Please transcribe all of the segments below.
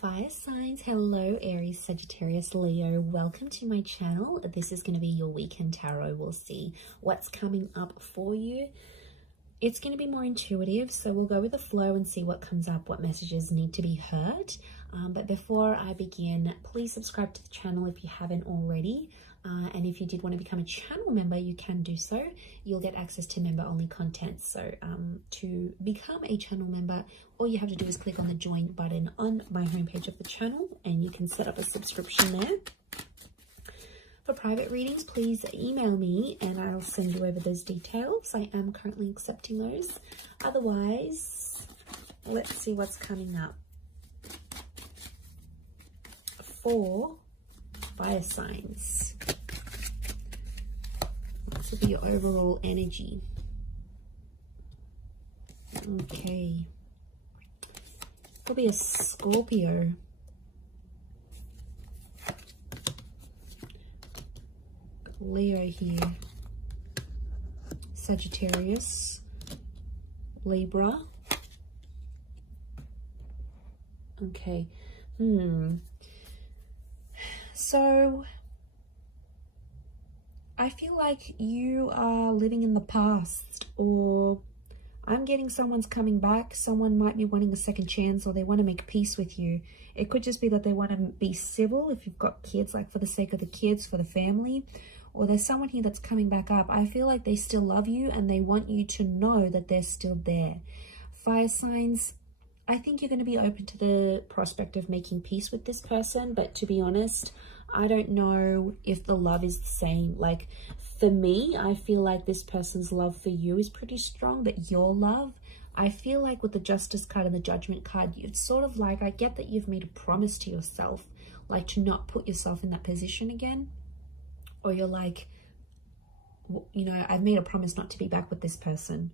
Fire signs, hello Aries, Sagittarius, Leo, welcome to my channel. This is going to be your weekend tarot. We'll see what's coming up for you. It's going to be more intuitive, so we'll go with the flow and see what comes up, what messages need to be heard. But before I begin, please subscribe to the channel if you haven't already. And if you did want to become a channel member, you can do so. You'll get access to member-only content. So to become a channel member, all you have to do is click on the join button on my homepage of the channel, and you can set up a subscription there. For private readings, please email me and I'll send you over those details. I am currently accepting those. Otherwise, let's see what's coming up for fire signs. This will be your overall energy. Okay. Could be a Scorpio. Leo here. Sagittarius. Libra. Okay. So I feel like you are living in the past, or I'm getting someone's coming back. Someone might be wanting a second chance, or they want to make peace with you. It could just be that they want to be civil if you've got kids, like for the sake of the kids, for the family. Or there's someone here that's coming back up. I feel like they still love you and they want you to know that they're still there. Fire signs, I think you're going to be open to the prospect of making peace with this person. But to be honest, I don't know if the love is the same. Like for me, I feel like this person's love for you is pretty strong, but your love, I feel like with the Justice card and the Judgment card, it's sort of like, I get that you've made a promise to yourself, like to not put yourself in that position again. Or you're like, you know, I've made a promise not to be back with this person.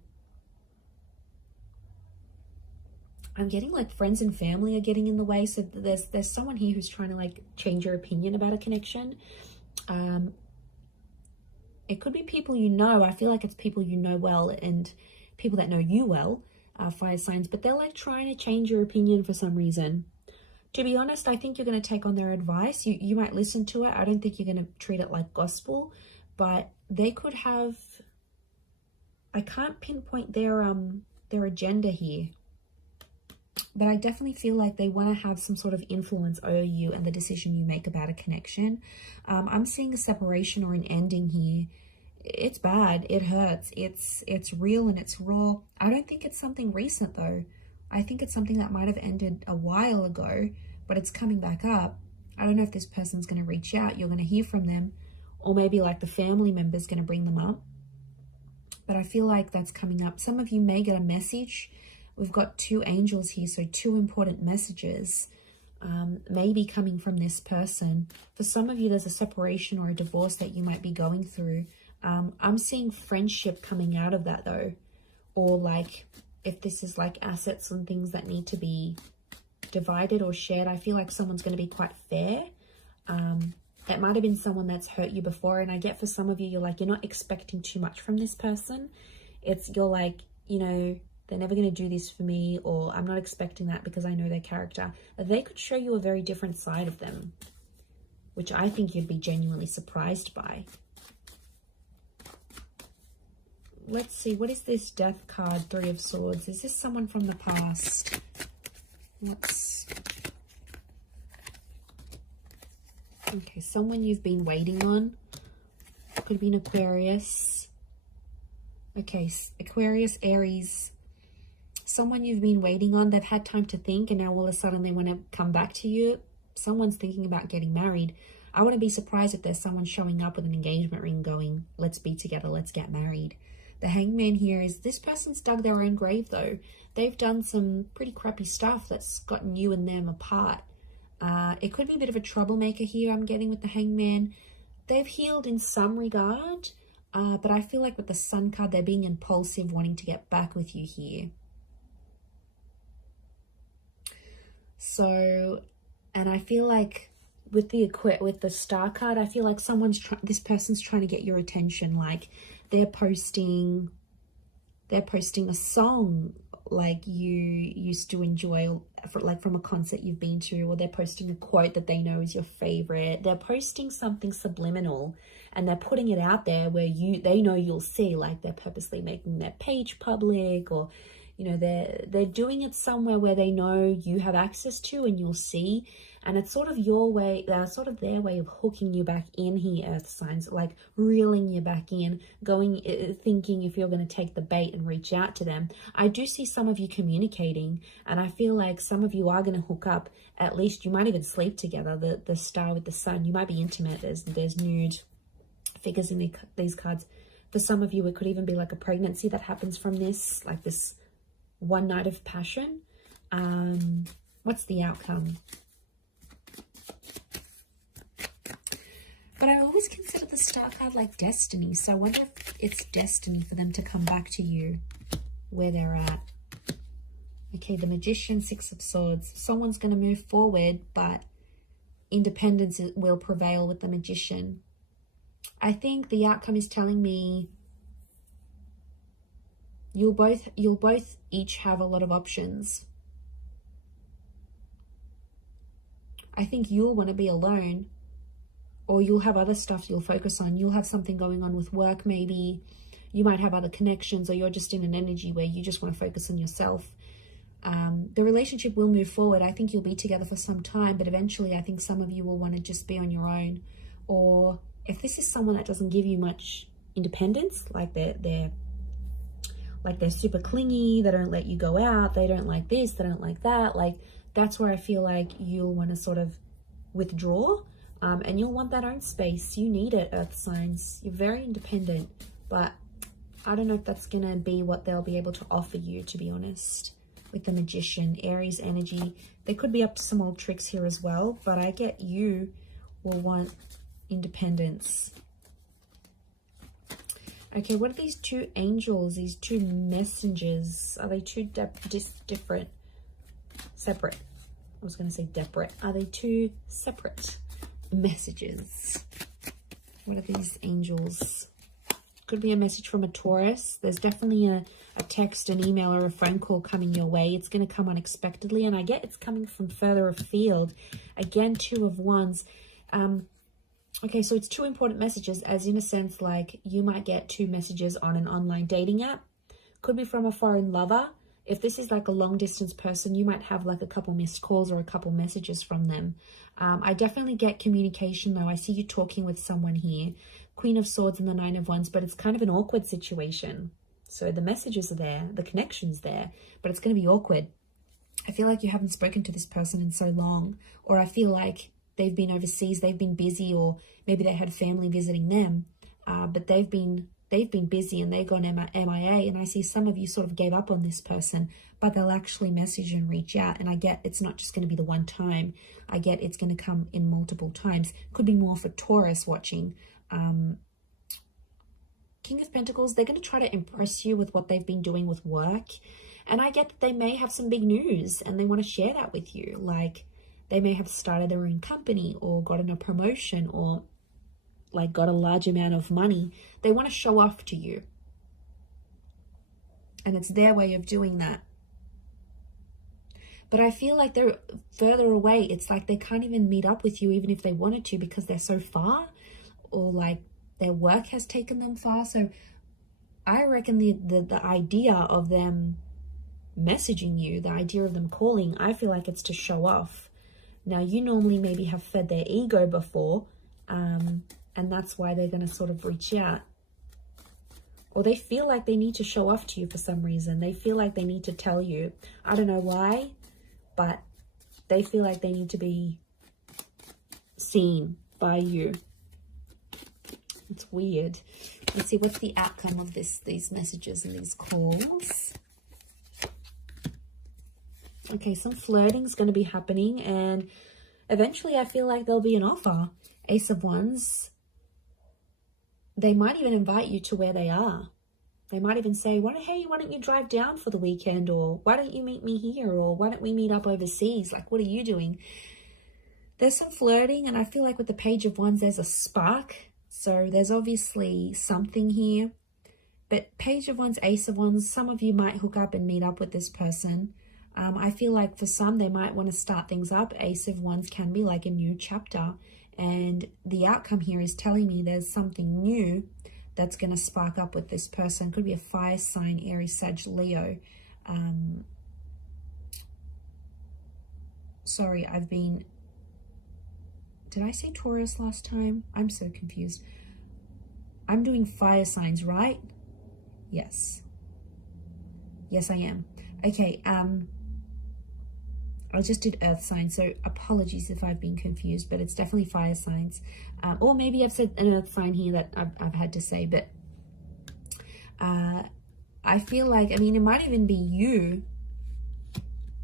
I'm getting like friends and family are getting in the way. So there's someone here who's trying to like change your opinion about a connection. It could be people you know. I feel like it's people you know well and people that know you well, fire signs. But they're like trying to change your opinion for some reason. To be honest, I think you're going to take on their advice. You might listen to it. I don't think you're going to treat it like gospel. But they could have... I can't pinpoint their agenda here. But I definitely feel like they want to have some sort of influence over you and the decision you make about a connection. I'm seeing a separation or an ending here. It's bad. It hurts. It's real and it's raw. I don't think it's something recent though. I think it's something that might have ended a while ago, but it's coming back up. I don't know if this person's going to reach out. You're going to hear from them, or maybe like the family member's going to bring them up. But I feel like that's coming up. Some of you may get a message. We've got two angels here, so two important messages maybe coming from this person. For some of you, there's a separation or a divorce that you might be going through. I'm seeing friendship coming out of that though, or like if this is like assets and things that need to be divided or shared, I feel like someone's going to be quite fair. It might have been someone that's hurt you before, and I get for some of you, you're like, you're not expecting too much from this person. You're like, you know, they're never going to do this for me, or I'm not expecting that because I know their character. They could show you a very different side of them, which I think you'd be genuinely surprised by. Let's see, what is this Death card, Three of Swords? Is this someone from the past? Okay, someone you've been waiting on. Could be an Aquarius. Okay, Aquarius, Aries. Someone you've been waiting on. They've had time to think, and now all of a sudden they want to come back to you. Someone's thinking about getting married. I wouldn't be surprised if there's someone showing up with an engagement ring going, let's be together, let's get married. The Hangman here is this person's dug their own grave though. They've done some pretty crappy stuff that's gotten you and them apart. It could be a bit of a troublemaker here, I'm getting with the Hangman. They've healed in some regard, but I feel like with the Sun card, they're being impulsive, wanting to get back with you here. So, and I feel like with the Star card, I feel like this person's trying to get your attention. Like they're posting a song like you used to enjoy, like from a concert you've been to, or they're posting a quote that they know is your favorite. They're posting something subliminal and they're putting it out there where they know you'll see, like they're purposely making their page public, or you know, they're doing it somewhere where they know you have access to and you'll see. And it's sort of your way, sort of their way of hooking you back in here, earth signs, like reeling you back in, thinking if you're going to take the bait and reach out to them. I do see some of you communicating, and I feel like some of you are going to hook up. At least you might even sleep together. The star with the sun, you might be intimate. There's nude figures in these cards. For some of you, it could even be like a pregnancy that happens from this, like this one night of passion. What's the outcome? But I always consider the star card like destiny. So I wonder if it's destiny for them to come back to you where they're at. Okay, the Magician, Six of Swords. Someone's going to move forward, but independence will prevail with the Magician. I think the outcome is telling me you'll both each have a lot of options. I think you'll want to be alone, or you'll have other stuff you'll focus on. You'll have something going on with work, maybe. You might have other connections, or you're just in an energy where you just want to focus on yourself. The relationship will move forward. I think you'll be together for some time, but eventually I think some of you will want to just be on your own. Or if this is someone that doesn't give you much independence, like they're super clingy, they don't let you go out, they don't like this, they don't like that, like that's where I feel like you'll want to sort of withdraw. And you'll want that own space. You need it, earth signs. You're very independent, but I don't know if that's going to be what they'll be able to offer you, to be honest. With the Magician, Aries energy, they could be up to some old tricks here as well, but I get you will want independence. Okay, what are these two angels, these two messengers? Are they two different? Separate. I was going to say separate. Are they two separate messages? What are these angels? Could be a message from a Taurus. There's definitely a text, an email, or a phone call coming your way. It's going to come unexpectedly, and I get it's coming from further afield. Again, Two of Wands. Okay, so it's two important messages, as in a sense, like you might get two messages on an online dating app. Could be from a foreign lover. If this is like a long distance person, you might have like a couple missed calls or a couple messages from them. I definitely get communication though. I see you talking with someone here. Queen of Swords and the Nine of Wands, but it's kind of an awkward situation. So the messages are there, the connection's there, but it's going to be awkward. I feel like you haven't spoken to this person in so long, or I feel like they've been overseas, they've been busy, or maybe they had family visiting them, but they've been busy and they've gone MIA, and I see some of you sort of gave up on this person, but they'll actually message and reach out, and I get it's not just going to be the one time. I get it's going to come in multiple times. Could be more for Taurus watching. King of Pentacles, they're going to try to impress you with what they've been doing with work, and I get that they may have some big news and they want to share that with you. Like they may have started their own company or gotten a promotion or like got a large amount of money. They want to show off to you, and it's their way of doing that. But I feel like they're further away. It's like they can't even meet up with you even if they wanted to, because they're so far, or like their work has taken them far. So I reckon the idea of them messaging you, the idea of them calling, I feel like it's to show off. Now, you normally maybe have fed their ego before, and that's why they're going to sort of reach out. Or they feel like they need to show off to you for some reason. They feel like they need to tell you. I don't know why, but they feel like they need to be seen by you. It's weird. Let's see, what's the outcome of these messages and these calls? Okay, some flirting is going to be happening, and eventually I feel like there'll be an offer. Ace of Wands. They might even invite you to where they are. They might even say, hey, why don't you drive down for the weekend? Or why don't you meet me here? Or why don't we meet up overseas? Like, what are you doing? There's some flirting, and I feel like with the Page of Wands, there's a spark. So there's obviously something here. But Page of Wands, Ace of Wands, some of you might hook up and meet up with this person. I feel like for some, they might want to start things up. Ace of Wands can be like a new chapter. And the outcome here is telling me there's something new that's going to spark up with this person. Could be a fire sign, Aries, Sag, Leo. Sorry, did I say Taurus last time? I'm so confused. I'm doing fire signs, right? Yes. Yes, I am. Okay, I just did earth signs, so apologies if I've been confused, but it's definitely fire signs. Or maybe I've said an earth sign here that I've had to say, but I feel like, I mean, it might even be you,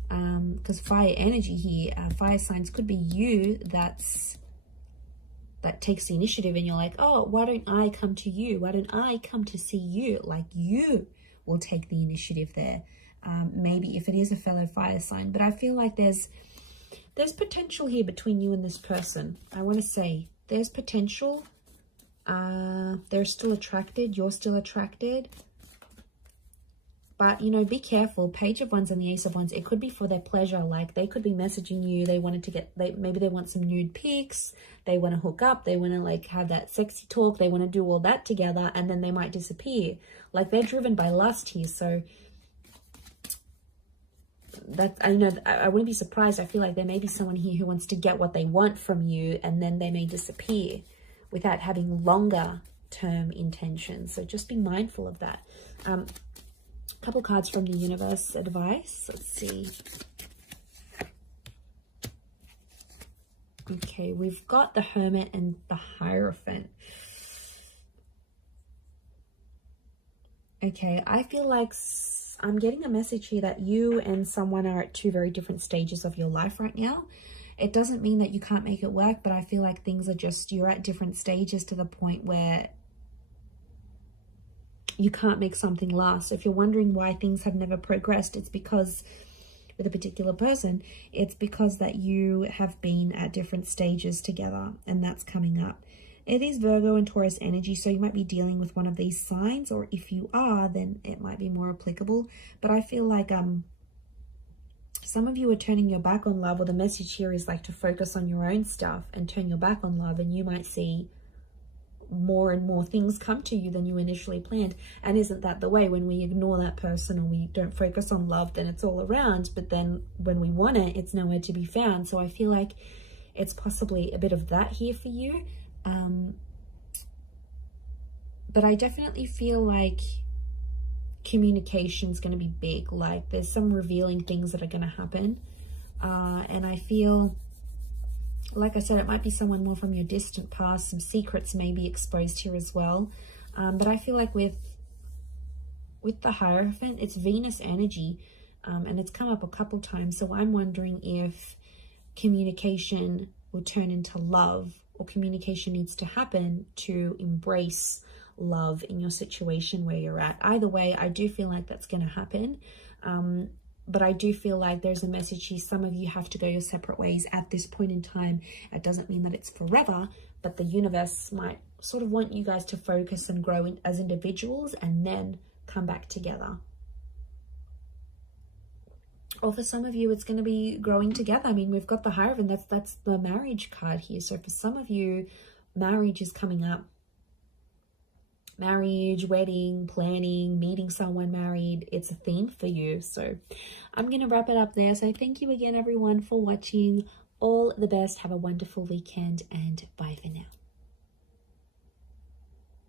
because fire energy here, fire signs could be you that takes the initiative, and you're like, oh, why don't I come to you? Why don't I come to see you? Like, you will take the initiative there. Maybe if it is a fellow fire sign, but I feel like there's potential here between you and this person. I want to say there's potential. They're still attracted. You're still attracted. But, you know, be careful. Page of Wands and the Ace of Wands, it could be for their pleasure. Like, they could be messaging you. They wanted to maybe they want some nude pics. They want to hook up. They want to, like, have that sexy talk. They want to do all that together, and then they might disappear. Like, they're driven by lust here. So that, I know, I wouldn't be surprised. I feel like there may be someone here who wants to get what they want from you, and then they may disappear without having longer term intentions. So just be mindful of that. Couple cards from the universe advice. Let's see. Okay, we've got the Hermit and the Hierophant. Okay, I feel like I'm getting a message here that you and someone are at two very different stages of your life right now. It doesn't mean that you can't make it work, but I feel like things are just, you're at different stages to the point where you can't make something last. So if you're wondering why things have never progressed, it's because with a particular person, it's because that you have been at different stages together, and that's coming up. It is Virgo and Taurus energy, so you might be dealing with one of these signs, or if you are, then it might be more applicable. But I feel like some of you are turning your back on love, or the message here is like to focus on your own stuff and turn your back on love, and you might see more and more things come to you than you initially planned. And isn't that the way? When we ignore that person or we don't focus on love, then it's all around, but then when we want it, it's nowhere to be found. So I feel like it's possibly a bit of that here for you. But I definitely feel like communication is going to be big. Like, there's some revealing things that are going to happen, and I feel, like I said, it might be someone more from your distant past. Some secrets may be exposed here as well. But I feel like with the Hierophant, it's Venus energy, and it's come up a couple times. So I'm wondering if communication will turn into love, or communication needs to happen to embrace love in your situation where you're at. Either way, I do feel like that's going to happen. But I do feel like there's a message here. Some of you have to go your separate ways at this point in time. It doesn't mean that it's forever, but the universe might sort of want you guys to focus and grow as individuals and then come back together. Or for some of you, it's going to be growing together. I mean, we've got the Hierophant. That's the marriage card here. So for some of you, marriage is coming up. Marriage, wedding, planning, meeting someone married. It's a theme for you. So I'm going to wrap it up there. So thank you again, everyone, for watching. All the best. Have a wonderful weekend, and bye for now.